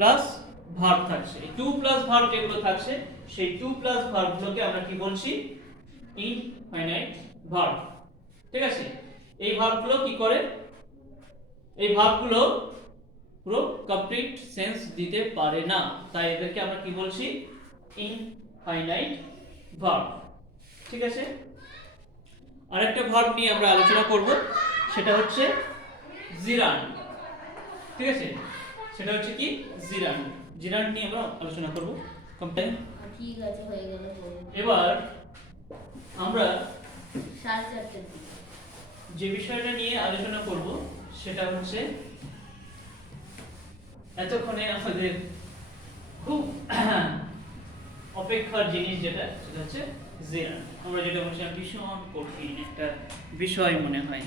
Plus verb থাকছে। এই two plus verb যেগুলো থাকছে সেই টু প্লাস ভার্বগুলোকে আমরা কি বলছি? Infinite verb. ঠিক আছে, এই ভার্বগুলো কি করে? এই ভার্বগুলো পুরো কমপ্লিট সেন্স দিতে পারে না, তাই এদেরকে আমরা কি বলছি? Infinite verb. ঠিক আছে, আরেকটা ভার্ব নিয়ে আমরা আলোচনা করব, সেটা হচ্ছে জিরান্ড। ঠিক আছে, সেটা হচ্ছে কি? জিরান্ড। জিরান্ড নিয়ে আমরা আলোচনা করব কমপ্লিট। ঠিক আছে, হয়ে গেল। এবার আমরা 4:30 যে বিষয়টা নিয়ে আলোচনা করব সেটা হচ্ছে এতক্ষণে আমাদের খুব অপেক্ষার জিনিস যেটা, সেটা হচ্ছে জিরান্ড। আমরা যেটা বলছি ভীষণ কঠিন একটা বিষয় মনে হয়।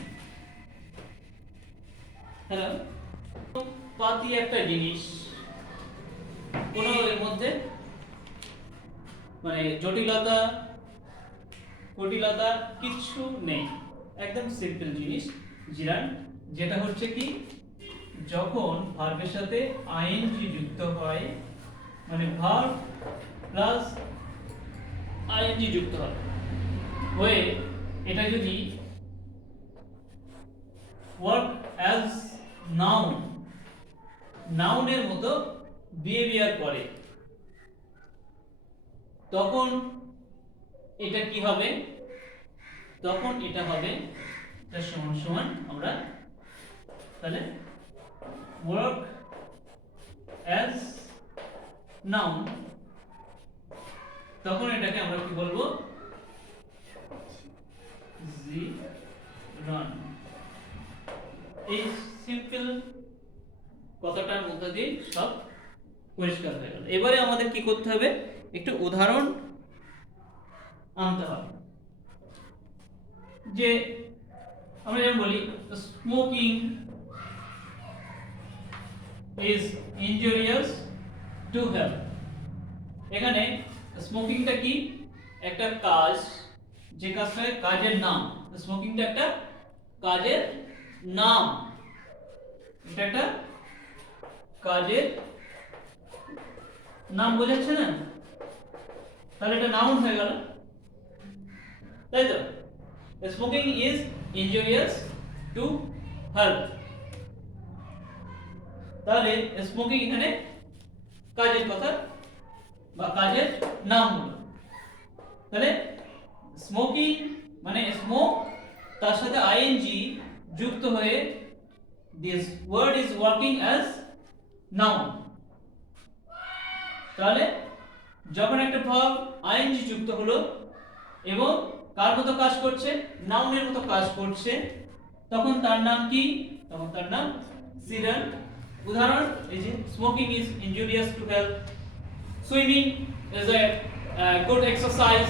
হ্যালো, পাতি একটা জিনিস, কোনো এর মধ্যে মানে জটিলতা কুটিলতা কিছু নেই, একদম সিম্পল জিনিস জিরান্ড। যেটা হচ্ছে কি, যখন ভার্বের সাথে আইএনজি যুক্ত হয়, মানে ভার্ব প্লাস আইএনজি যুক্ত হয় হয়ে এটা যদি ওয়ার্ক অ্যাজ নাউন, নাউনের মতো বিহেভিয়ার করে, তখন এটা কি হবে? তখন এটা হবে এটা সমান সমান আমরা তাহলে ওয়ার্ক অ্যাজ নাউন, তখন এটাকে আমরা কি বলবো? জিরান্ড। এই সিম্পল কথাটার মধ্যে দিয়ে সব পরিষ্কার হয়ে গেল। এবারে আমাদের কি করতে হবে? একটু উদাহরণ আনতে হবে। যে আমরা যেমন বলি smoking is injurious to health. এখানে স্মোকিংটা কি? একটা কাজ, যে কাজটা কাজের নাম। স্মোকিংটা একটা কাজের নাম, এটা একটা কাজের নাম, বোঝাচ্ছে না? তাহলে এটা নাউন হয়ে গেল, তাই তো? Smoking is injurious to health, তাহলে স্মোকিং এখানে কাজের কথা বা কাজের নাম হলো। তাহলে স্মোকিং মানে স্মোক, তার সাথে আইএনজি যুক্ত হয়ে this word is working as noun. তাহলে যখন একটা ভার্ব আইএনজি যুক্ত হলো এবং কার মতো কাজ করছে? নাউনের মতো কাজ করছে, তখন তার নাম কি? তখন তার নাম জিরান্ড। উদাহরণ এই যে smoking is injurious to health, swimming is a good exercise,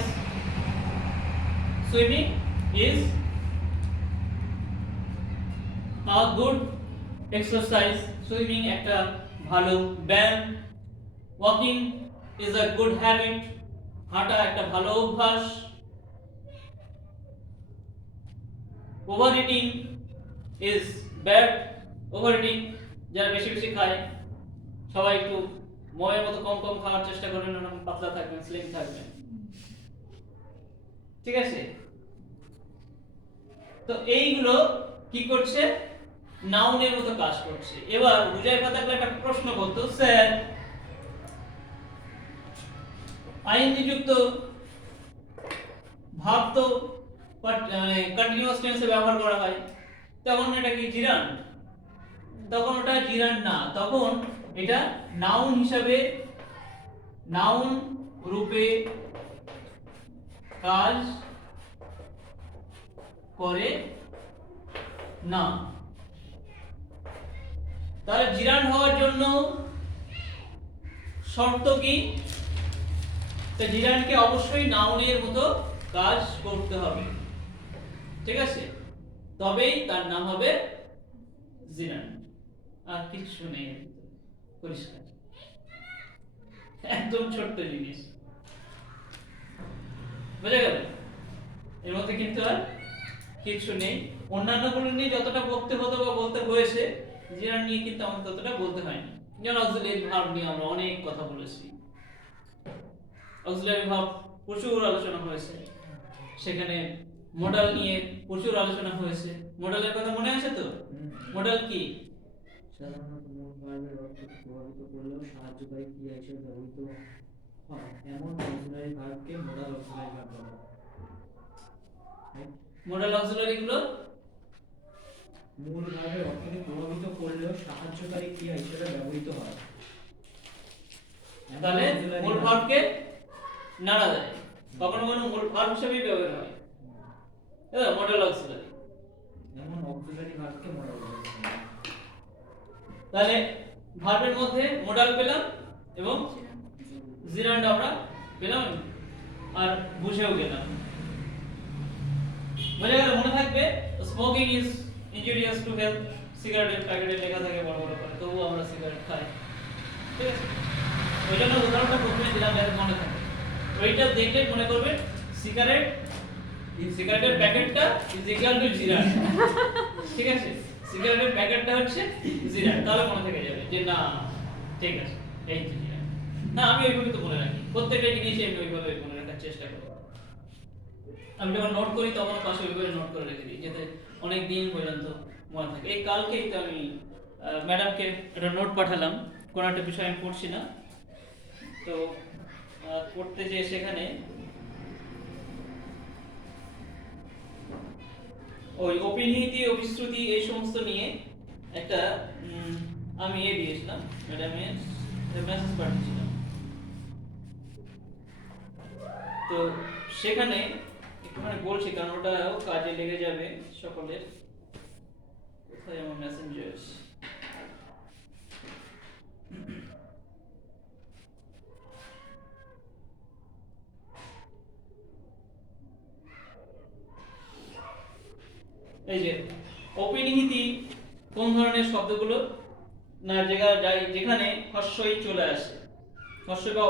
swimming is a good exercise, swimming একটা ভালো ব্যায়াম, walking is a good habit, হাঁটা একটা ভালো অভ্যাস, over eating is bad, over eating যারা বেশি বেশি খায়, সবাই একটু ময়ের মতো কম কম খাওয়ার চেষ্টা করবেন, না পাতলা থাকবেন, স্লিম থাকবেন। ঠিক আছে, তো এইগুলো কি করছে? নাউনের মতো কাজ করছে। এবার বুঝাইফা থাকলে একটা প্রশ্ন করতো, স্যার আইএনজি যুক্ত ভাব তো মানে কন্টিনিউয়াস টেন্সে ব্যবহার করা হয়, তখন এটা কি জিরান্ড? তখন ওটা জিরান্ড না, তখন এটা নাউন হিসাবে, নাউন রূপে কাজ করে না। তাহলে জিরান্ড হওয়ার জন্য শর্ত কি? তো জিরান্ডকে অবশ্যই নাউনের মতো কাজ করতে হবে, ঠিক আছে? তবেই তার নাম হবে জিরান্ড। আর কিছু নেই, পরিষ্কার, একদম ছোট্ট জিনিস, বুঝা গেল? এর মধ্যে কিন্তু আর কিছু নেই। অন্যান্য গুলো নিয়ে যতটা বলতে হতো বা বলতে হয়েছে, জিরান্ড নিয়ে কিন্তু আমাদের ততটা বলতে হয়নি। যেমন অক্সিলারি ভার্ব নিয়ে আমরা অনেক কথা বলেছি, অক্সিলারি ভার্ব প্রচুর আলোচনা হয়েছে, সেখানে মডাল নিয়ে প্রচুর আলোচনা হয়েছে। মডালের কথা মনে আছে তো? মডাল কি? সাধারণত মূল ভার্বের অর্থকে প্রভাবিত করলেও সাহায্যকারী ক্রিয়া হিসেবে ব্যবহৃত হয় এমন অক্সিলারি ভার্বকে মোডাল অক্সিলারি ভার্ব বলা হয়। মডাল অক্সিলারি গুলো মূল ভার্বের অর্থকে প্রভাবিত করলেও সাহায্যকারী ক্রিয়া হিসেবে ব্যবহৃত হয়। এমন তাহলে auxiliary মূল verb- ভার্বকে নাড়া যায়, কখনো কখনো মূল ভার্ব হিসেবেই ব্যবহার হয়, এটা মডাল অক্সিলারি। এমন অক্সিলারি ভার্বকে মোডাল বলা হয়। তাহলে ভার্বের মধ্যে মডাল পেলাম এবং জিরান্ড আমরা পেলাম আর বুঝেও গেলাম। বোঝা গেল? মনে থাকবে smoking is injurious to health, সিগারেটের প্যাকেটে লেখা থাকে বড় বড় করে, তবুও আমরা সিগারেট খাই, ঠিক আছে? ওই জন্য উদাহরণটা প্রথমে দিলাম যাতে মনে থাকে। ওইটা দেখলে মনে করবে সিগারেট, সিগারেটের প্যাকেটটা ইজ ইকুয়াল টু জিরান্ড, ঠিক আছে? সিগারেটের প্যাকেটটা হচ্ছে জিরান্ড, তাহলে মনে থেকে যাবে যে না ঠিক আছে এই তো জিরান্ড। না আমি ওইভাবে তো মনে রাখি, প্রত্যেকটা জিনিস আমি ওইভাবে মনে রাখার চেষ্টা করি। আমি যখন নোট করি তখন পাশে ওইভাবে নোট করে রেখে দিই যাতে অনেক দিন পর্যন্ত মনে থাকে। এই কালকেই তো আমি ম্যাডামকে একটা নোট পাঠালাম, কোনো একটা বিষয় আমি পড়ছি না তো, পড়তে যেয়ে সেখানে ওই অপিনীতি অভিশ্রুতি এই সমস্ত নিয়ে একটা আমি দিয়েছিলাম ম্যাডামের মেসেজ পাঠিয়েছিলাম। তো সেখানে একটুখানি বলছি কারণ ওটাও কাজে লেগে যাবে সকলের। কোথায় আমার মেসেঞ্জার? এই যে অপিনিহিতি কোন ধরনের শব্দগুলো না যেখানে হস্যই চলে আসে, হস্য বা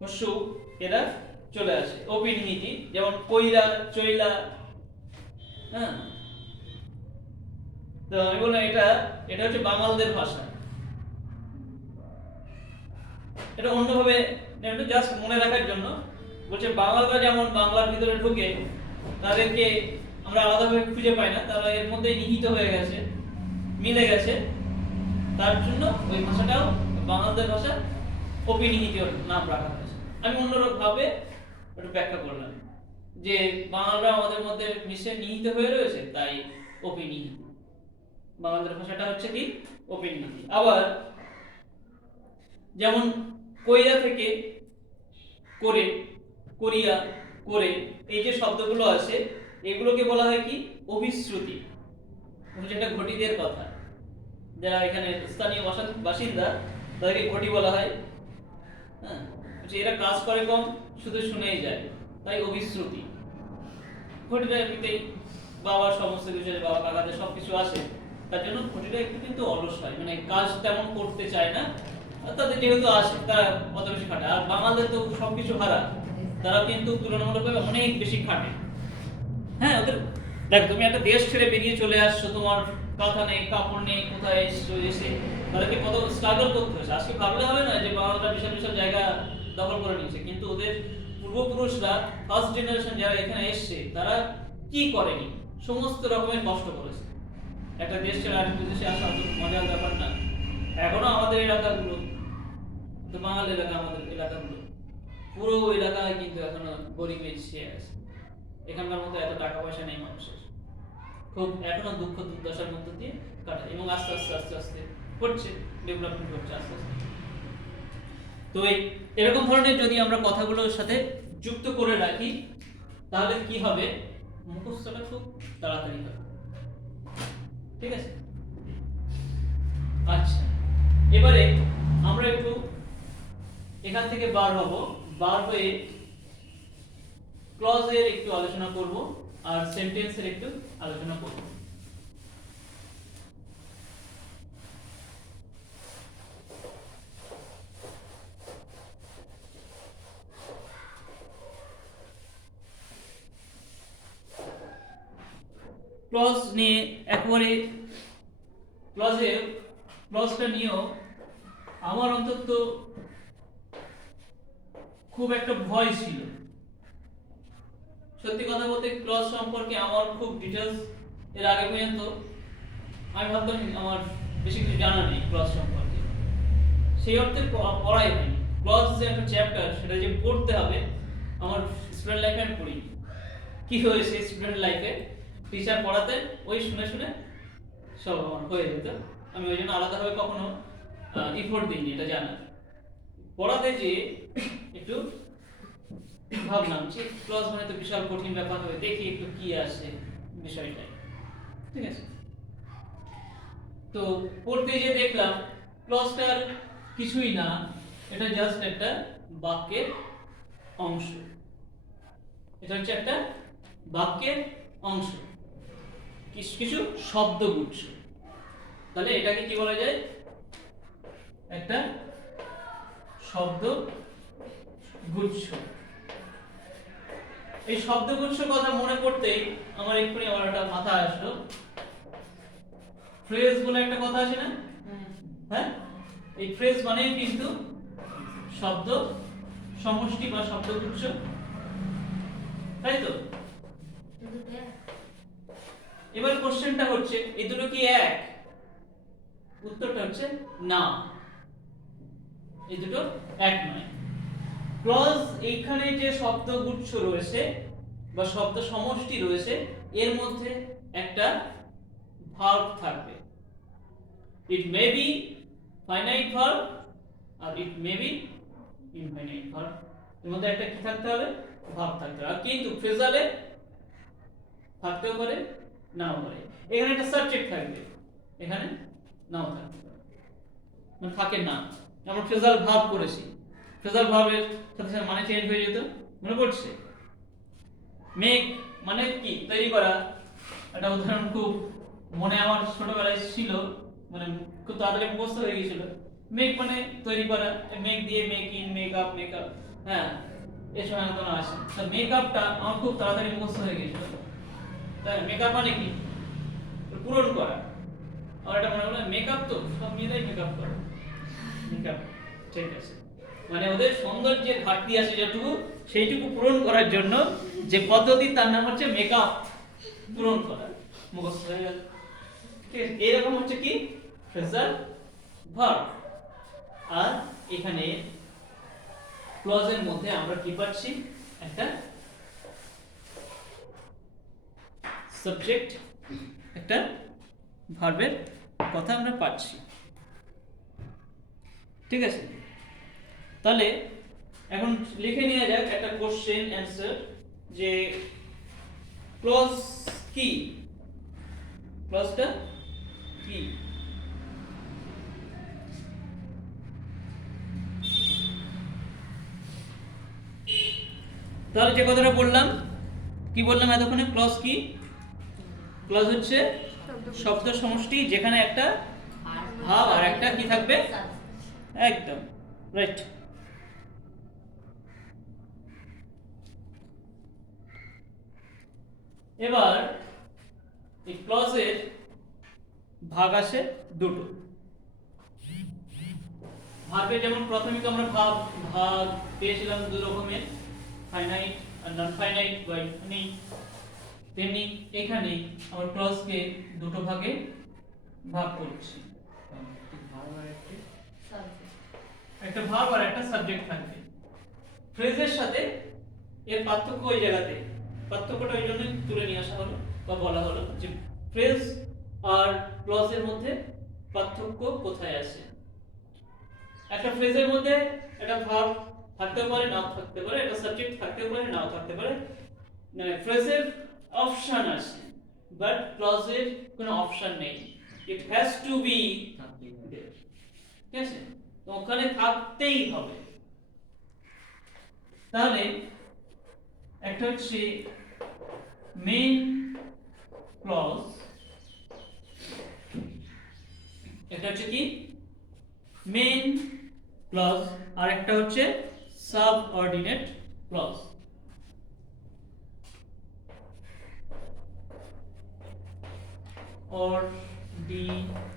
হস্য এরা চলে আসে। অপিনিহিতি যেমন কইরা, চইলা, হ্যাঁ। তো আমি বললাম এটা হচ্ছে বাঙালদের ভাষা, এটা অন্যভাবে জাস্ট মনে রাখার জন্য বলছে। বাঙালরা যেমন বাংলার ভিতরে ঢুকে তাদেরকে আমরা আলাদাভাবে খুঁজে পাই না, তারা এর মধ্যে নিহিত হয়ে গেছে, মিলে গেছে, তার জন্য ওই ভাষাটাও বাঙালদের ভাষা অপিনিহিত নাম রাখা হয়েছে। আমি অন্যভাবে ওটা ব্যাখ্যা করলাম যে বাঙালরা আমাদের মধ্যে মিশে নিহিত হয়ে রয়েছে, তাই অপিনিহিত। বাঙালদের ভাষাটা হচ্ছে কি অপিনিহিত। আবার যেমন কইরা থেকে করে, করিয়া, করে, এই যে শব্দগুলো আছে এগুলোকে বলা হয় কি অভিশ্রুতি। যেটা ঘটিদের কথা, যারা এখানে স্থানীয় বাসিন্দা তাদেরকে ঘটি বলা হয়, হ্যাঁ। এরা কাজ করে কম, শুধু শুনেই যায়, তাই অভিশ্রুতি। ঘটিটা এমনিতেই বাবার সমস্ত বিষয়ে বাবা কাকাদের সবকিছু আসে, তার জন্য ঘটিটা একটু কিন্তু অলস হয়, মানে কাজ তেমন করতে চায় না। তাদের যেহেতু আসে তারা অত বেশি খাটে, আর বাঙালিদের তো সবকিছু হারা, তারা কিন্তু তুলনামূলকভাবে অনেক বেশি খাটে। হ্যাঁ, ওদের দেখ, তুমি একটা দেশ ছেড়ে বেরিয়ে চলে আসছো, তোমার কথা নেই, কাপড় নেই, কোথায় এসছো, এসে তাদেরকে কত স্ট্রাগল করতে হয়েছে। আজকে ভাবলে হবে না যে বাঙালিরা বিশাল বিশাল জায়গা দখল করে নিয়েছে, কিন্তু ওদের পূর্বপুরুষরা ফার্স্ট জেনারেশন যারা এখানে এসছে তারা কি করেনি, সমস্ত রকমের কষ্ট করেছে। একটা দেশ ছেড়ে আরেকটা দেশে আসা অত মজার ব্যাপার না। এখনো আমাদের এলাকাগুলো তো বাঙালি এলাকা, আমাদের এলাকাগুলো পুরো এলাকায় কিন্তু এখনো গরিবে ছেয়ে আছে। এখানকার মতো এত টাকা পয়সা নেই মানুষের, খুব এখনো দুঃখ দুর্দশার মধ্য দিয়ে কাটে, এবং আস্তে আস্তে আস্তে আস্তে করছে, ডেভেলপমেন্ট করছে আস্তে আস্তে। তো এরকম ধরনের যদি আমরা কথাগুলোর সাথে যুক্ত করে রাখি তাহলে কি হবে, মুখস্থটা খুব তাড়াতাড়ি হবে, ঠিক আছে? আচ্ছা, এবারে আমরা একটু এখান থেকে বার হব, বার হয়ে ক্লজের একটু আলোচনা করব আর সেন্টেন্সের একটু আলোচনা করব। ক্লজ নিয়ে একবারে ক্লজের ক্লজটা নিয়েও আমার অন্তত খুব একটা ভয় ছিল। সত্যি কথা বলতে ক্লজ সম্পর্কে আমার খুব ডিটেলস এর আগে পর্যন্ত আমি ভাবতাম আমার বেশি কিছু জানা নেই ক্লজ সম্পর্কে, সেই অর্থে পড়াই হয়নি। ক্লজ যে একটা চ্যাপ্টার সেটা যে পড়তে হবে, আমার স্টুডেন্ট লাইফে আমি পড়িনি। কি হয়েছে স্টুডেন্ট লাইফে টিচার পড়াতে ওই শুনে শুনে সব আমার হয়ে যেত, আমি ওই জন্য আলাদাভাবে কখনো ইফোর্ট দিইনি এটা জানার। পড়াতে যে একটু ভাবলাম যে ক্লজ মানে তো বিশাল কঠিন ব্যাপার হবে, দেখি একটু কি আছে বিষয়টা, ঠিক আছে। তো পড়তে যে দেখলাম ক্লজটার কিছুই না, এটা জাস্ট একটা বাক্যের অংশ। এটা হচ্ছে একটা বাক্যের অংশ, কিছু কিছু শব্দগুচ্ছ। তাহলে এটাকে কি বলা যায়? একটা শব্দ গুচ্ছ। এই শব্দগুচ্ছ কথা মনে পড়তেই আমার এক্ষুনি আমার একটা মাথা আসলো, ফ্রেজ বলে একটা কথা আছে না? হ্যাঁ, এই ফ্রেজ মানেই কিন্তু শব্দ সমষ্টি বা শব্দগুচ্ছ, তাই তো? এবার কোশ্চেনটা হচ্ছে এই দুটো কি এক? উত্তরটা হচ্ছে না, এই দুটো এক নয়। ক্লজ এইখানে যে শব্দগুচ্ছ রয়েছে বা শব্দ সমষ্টি রয়েছে, এর মধ্যে একটা ভার্ব থাকবে। It may be finite verb আর it may be infinite verb. এর মধ্যে একটা কি থাকতে হবে? ভার্ব থাকতে হবে। কিন্তু ফ্রেজালে থাকতেও পারে, নাও পারে। এখানে একটা সাবজেক্ট থাকবে, এখানে নাও থাকতে পারে, মানে থাকে না। আমরা ফ্রেজাল ভার্ব করেছি, ফ্রেজাল ভার্বের সাথে সাথে মানে চেঞ্জ হয়ে যেত, মনে পড়ছে? মেক মানে কি? তৈরি করা। একটা উদাহরণ খুব মনে আমার ছোটবেলায় ছিল, মানে খুব তাড়াতাড়ি মুখস্থ হয়ে গিয়েছিল। মেক মানে তৈরি করা, মেক দিয়ে make in, make up, makeup, হ্যাঁ এই সময় তো না আসে। তো মেকআপটা আমার খুব তাড়াতাড়ি মুখস্থ হয়ে গিয়েছিল। তাই মেকআপ মানে কি? পূরণ করা। আর এটা মনে হলো মেকআপ তো সব মেয়েরাই মেকআপ করে, মেকআপ, ঠিক আছে। মানে ওদের সৌন্দর্যের ঘাটতি আছে যেটুকু, সেইটুকু পূরণ করার জন্য যে পদ্ধতি, তার নাম হচ্ছে মেকআপ, পূরণ করা। মুখস্থ হয়ে গেল, ঠিক আছে। এরকম হচ্ছে কি ফ্রেজাল ভার্ব। আর এখানে ক্লজের মধ্যে আমরা কি পাচ্ছি? একটা সাবজেক্ট, একটা ভার্বের কথা আমরা পাচ্ছি, ঠিক আছে। তাহলে এখন লিখে নেওয়া যাক একটা কোশ্চেন অ্যানসার, যে ক্লজ কি? ক্লজটা কি? তাহলে যে কথাটা বললাম, কি বললাম এতক্ষণে? ক্লজ কি? ক্লজ হচ্ছে শব্দ সমষ্টি যেখানে একটা ভাব আর একটা কি থাকবে? একদম রাইট। এবার এই ক্লজের ভাগ আসে দুটো। ভাগে যেমন প্রাথমিক আমরা ভাগ পেয়েছিলাম দুই রকমের, ফাইনাইট আর নন ফাইনাইট বা ইনফিনিট, তেমনি এখানে আমরা ক্লজকে দুটো ভাগে ভাগ করছি। একটা ভার্ব আর একটা সাবজেক্ট থাকবে। ফ্রেজের সাথে এর পার্থক্য ওই জায়গাতে, পার্থক্যটা ওই জন্য তুলে নিয়ে আসা হলো বা বলা হলো যে ফ্রেজ আর ক্লজের মধ্যে পার্থক্য কোথায় আছে। একটা ফ্রেজের মধ্যে একটা ভার্ব থাকতে পারে, নাও থাকতে পারে, একটা সাবজেক্ট থাকতে পারে, নাও থাকতে পারে, মানে ফ্রেজের অপশন আছে, বাট ক্লজের কোনো অপশন নেই। It has to be there, ঠিক আছে? তো ওখানে থাকতেই হবে। তাহলে একটা হচ্ছে মেইন ক্লজ, এটা হচ্ছে কি মেইন ক্লজ, আর একটা হচ্ছে সাবঅর্ডিনেট ক্লজ। অর্ডিনেট